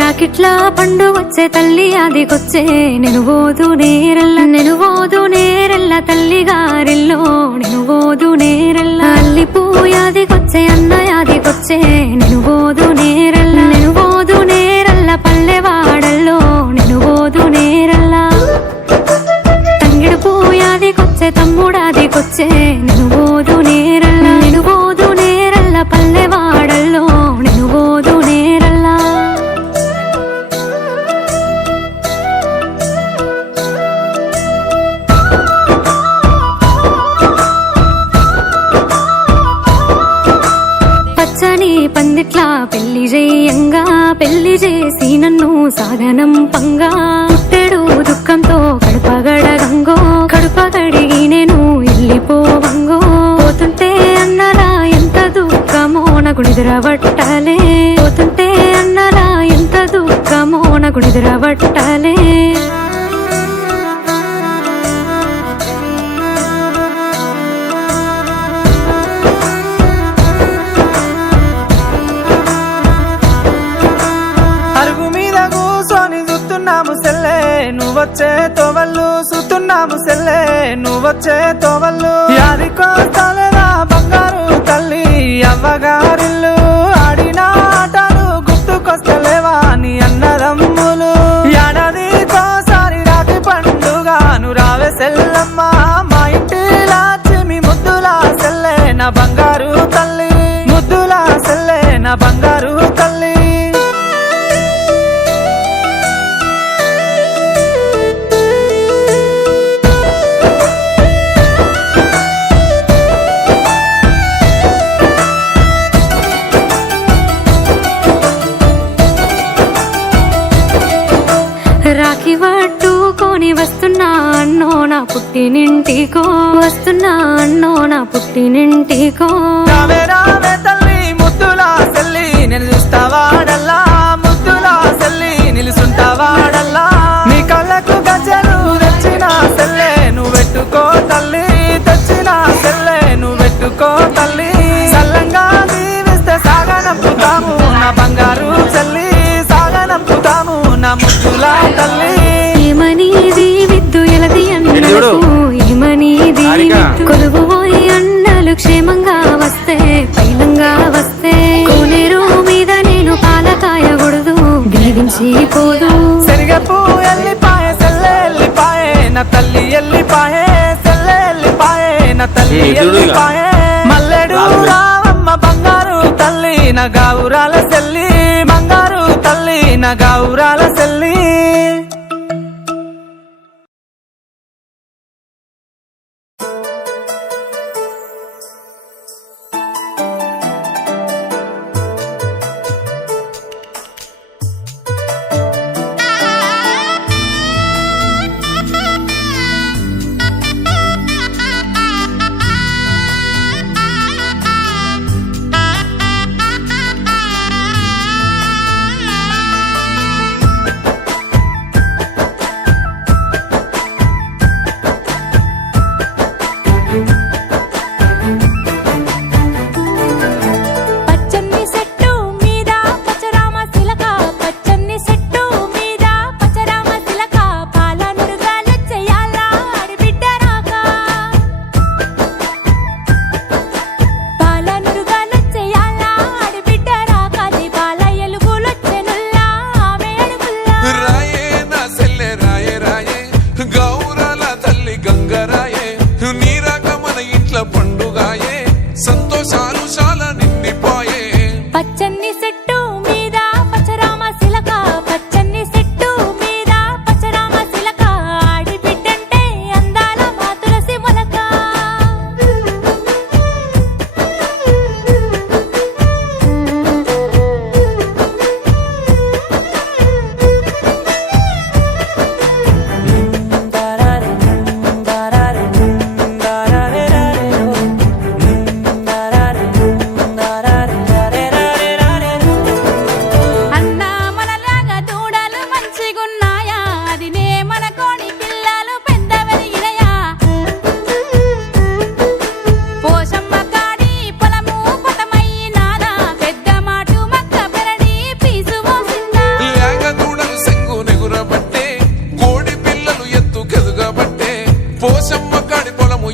రాకిట్లా పండు వచ్చే తల్లి ఆదికొచ్చే నేను ఓదు నేరెల్ల తల్లి గారిల్లో నేను ఓదు నేరెల్ల అల్లి పూయాదికొచ్చే అన్న యాదికొచ్చే నేను ఓదు నేరెల్ల పల్లెవాడల్లో నేను ఓదు నేరెల్ల తంగిడు పూయాదికొచ్చే తమ్ముడాదికొచ్చే నేను ఓదు నేరెల్ల పల్లెవాడల్లో నేను ఓదు నేరెల్ల పందిట్లా పెళ్లి చేయంగా పెళ్లి చేసి నన్ను సాగనం పంగా పుట్టెడు దుఃఖంతో కడుపగడగంగో కడుపగడిగి నేను వెళ్ళిపోవంగో పోతుంటే అన్నరా ఎంత దుఃఖమో నాకు నిద్రబట్టలే పోతుంటే అన్నరా ఎంత దుఃఖమో నాకు నిద్రబట్టలే నువ్వొచ్చే తోవల్లు సుతున్నాము సెల్లే నువ్వొచ్చే తోవల్లు యాదికొస్తాలేదా బంగారు తల్లి అవ్వగారిల్లు ఆడిన ఆటలు గుర్తుకొస్తలేవా నీ అన్నదమ్ములు ఏడాదికోసారి రాఖీ పండుగను రావే సెల్లమ్మ మా ఇంటిలా చిమి ముద్దులా సెల్లే నా బంగారు తల్లి ముద్దులా సెల్లే నా బంగారు తల్లి రాఖీ పట్టుకొని వస్తున్నా అన్నో నా పుట్టినింటికో వస్తున్నా అన్నో నా పుట్టినింటికో రావే రావే తల్లి ముద్దులా సెల్లి నేను చూస్తావాడల్లా ముద్దులా సెల్లి నిలుసుంటావాడల్లా నీ కళ్ళకు గజ్జలు తెచ్చిన సెల్లే నువ్వు పెట్టుకో తల్లి తెచ్చిన సెల్లే నువ్వు పెట్టుకో తల్లి సల్లంగా దీవిస్తే సాగనంపుతాము నా బంగారు సెల్లి సాగనంపుతాము నా ముద్దులా తల్లి ఏమనీది విద్దు ఎలది అన్నలకు ఏమనీది కొలువు పోయి అన్నలు క్షేమంగా వస్తే పైలంగా వస్తే కోనేరు మీద నేను పాలకాయకూడదు దీవించి పోదు సరిగపు ఎల్లిపాయే సెల్లె ఎల్లిపాయే నా తల్లి ఎల్లిపాయే సెల్లె ఎల్లిపాయే నా తల్లి ఎల్లిపాయే మల్లెడు రావమ్మ బంగారు తల్లి నా గౌరాల సెల్లి బంగారు తల్లి నా గౌరాల సెల్లి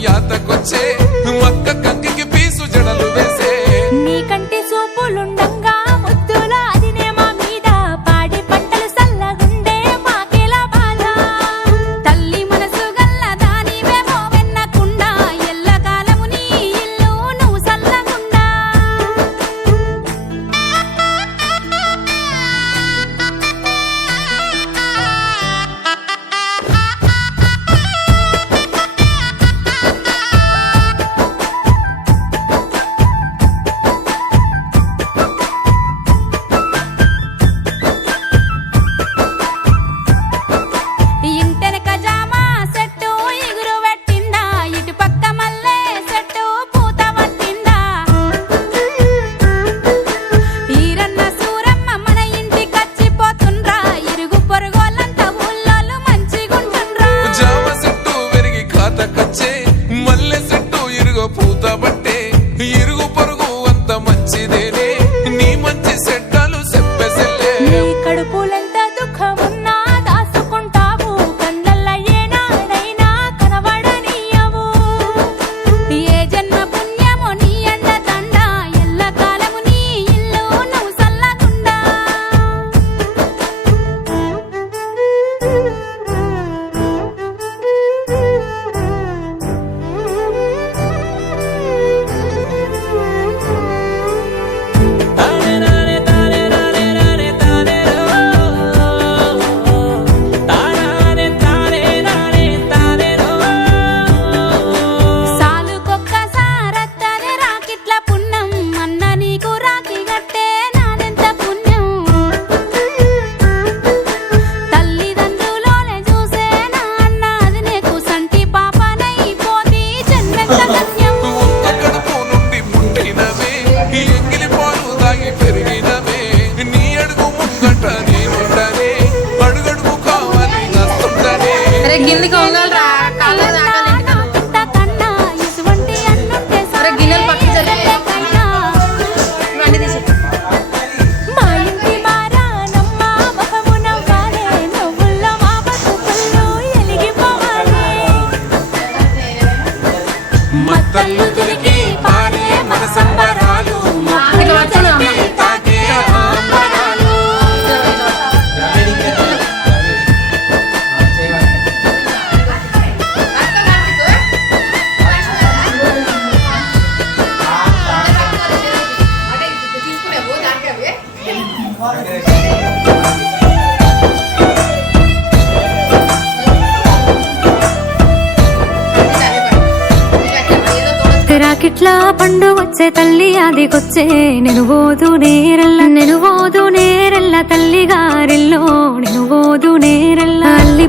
యాతకొచ్చే మక్క కంకికి పీసు జడలు వేసే నీకంటి సూపులుండంగా ముద్దుల అదినే మా మీద పాడి పంటలు సల్లగుండే మాకెలా బాధ తల్లి మనసు గల్ల దానివేమో వెన్నకుండా ఎల్లకాలము నీ ఇల్లు నువ్వు సల్లగుండా ఇంటెనక జామా చెట్టు ఎగురు పెట్టిందా ఇటు పక్క మల్లె చెట్టు పూత పట్టిందా ఈరన్న సూరమ్మ మన ఇంటికచ్చిపోతుండ్రా ఇరుగు పొరుగోళ్ళంతా ఊళ్ళోళ్ళు మంచిగుంటుండ్రా జామ చెట్టు పెరిగి కాతకొచ్చే మల్లె చెట్టు ఇరుగో పూత పట్టే ఇరుగు పొరుగు అంత మంచిదేనే నీ మంచి చెడ్డలు చెప్పెసెల్లే నీ కడుపులెంత దుఃఖమున్నా దాసుకుంటావు కళ్ళల్ల ఏనాడైనా కనబడనీయవు ఏ జన్మ పుణ్యమో నీ అండ దండ ఎల్లకాలము నీ ఇల్లు నువ్వు సల్లగుండా సాలుకొక్కసారత్తనే రాకిట్ల పుణ్యం అన్న నీకు రాకి గట్టే నాదెంత పుణ్యం తల్లిదండ్రులోనే చూసే నా అన్న అది నీకు సంటి పాపనైపోతి జన్మెంత ధన్యం ఒక్క కడుపు నుండి పుట్టినవే ఎంగిలి పాలు తాగి పెరిగినవే నీ అడుగు ముంగట నేనుండనే అడుగడుగు కావాలి నస్తుండనే అరే కిందికి వంగాలరా కాళ్ళు తాకాలి నాకింత కన్నా ఇటువంటి అన్నుంటే అరే గిన్నెలు పక్కకి జరిగే కైనా ఇవన్నీ తీసి మా ఇంటి మారానమ్మ మొహమునవ్వాలే నవ్వుల్లో మా బతుకుల్లో ఎలిగిపోవాలి మత్తళ్ళు తిరిగి పారే మన సంబరాలు ఇట్లా పట్టుకున్నా అమ్మ. తాగే ఆంబరాలు రాకిట్ల పండు వచ్చే తల్లి ఆదికొచ్చే నేను ఓదు నేరెల్ల తల్లి గారిల్లో నేను ఓదు నేరెల్ల అల్లి